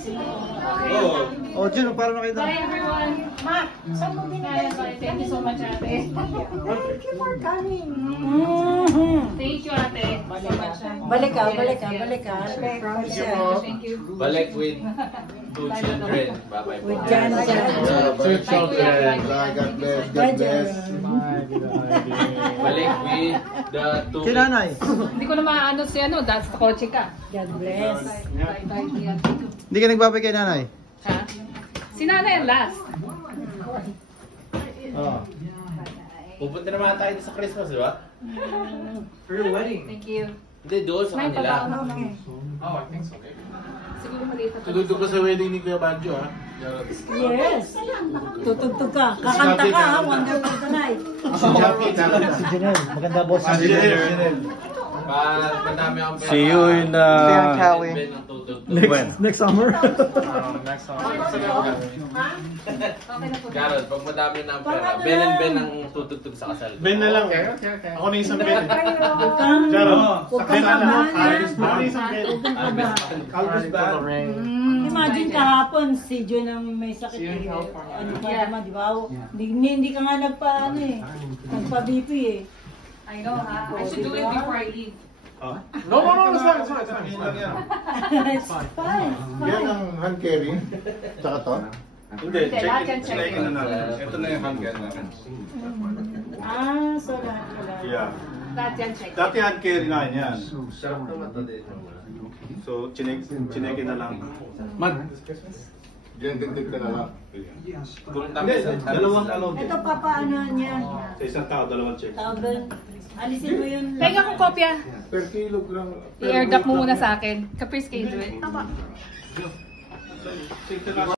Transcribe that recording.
Oh, Jun, paano na kayo doon? Bye everyone. Ma, saan mo binigay? Thank you so much, ate. Thank you for coming. Thank you, ate. Balik ka. Thank you. Balik with two children. Bye-bye. With Jan. Two children. God bless, God bless. Balik with the two. Kinanay. Hindi ko na maano si ano, that's the kotse ka. God bless. Bye-bye. Hindi ka nagbabay kay nanay? Ha? Si nanay ang last. Oo. Pupunta naman tayo sa Christmas, di ba? For your wedding. Thank you. Hindi, doon sa May kanila. pagkaon ako. Oh, I think so. Siguro maliit na Tutugtog ko sa wedding ni Kuya Banjo, ha? Yes. Tutugtog ka. Kakanta ka ha. Wonderful tonight. Si Jackie, Si Janelle. Maganda boss. Si Janelle. Madami akong pera. See you in Ben ang tutugtog. next summer. Next song. Okay na po. Garot, pag madami na ang pera, Ben and Ben ang tutugtog sa kasal. Ben na lang. Okay. Ako na isang Ben. Kang, Jaro. huwag Ben kang na lang. kabahan. Ako na isang Ben. Always back. Imagine kahapon si Jun ang may sakit. Ano pa naman, di ba? Hindi ka nga nagpa-BP eh. I know, ha? I should do it before I leave. No, it's fine, it's fine, it's fine. It's fine. Yan ang hand carry. Tsaka to. Hindi, lahat yan check check. in na natin. Ito na yung hand carry natin. So lahat pala. Yeah. Lahat yan check. Dati hand carry na yan. Sarap naman to din. So, chinekin na lang. Mad. Yan, dagdag ka na lang. Kung Hindi, dalawang ano. Ito papaano niya. Sa isang tao, dalawang check. Tawag. Alisin mo yun. Penga kong kopya. Per kilogram. I-airdrop mo muna sa akin. Caprice kayo do it. Check na lang.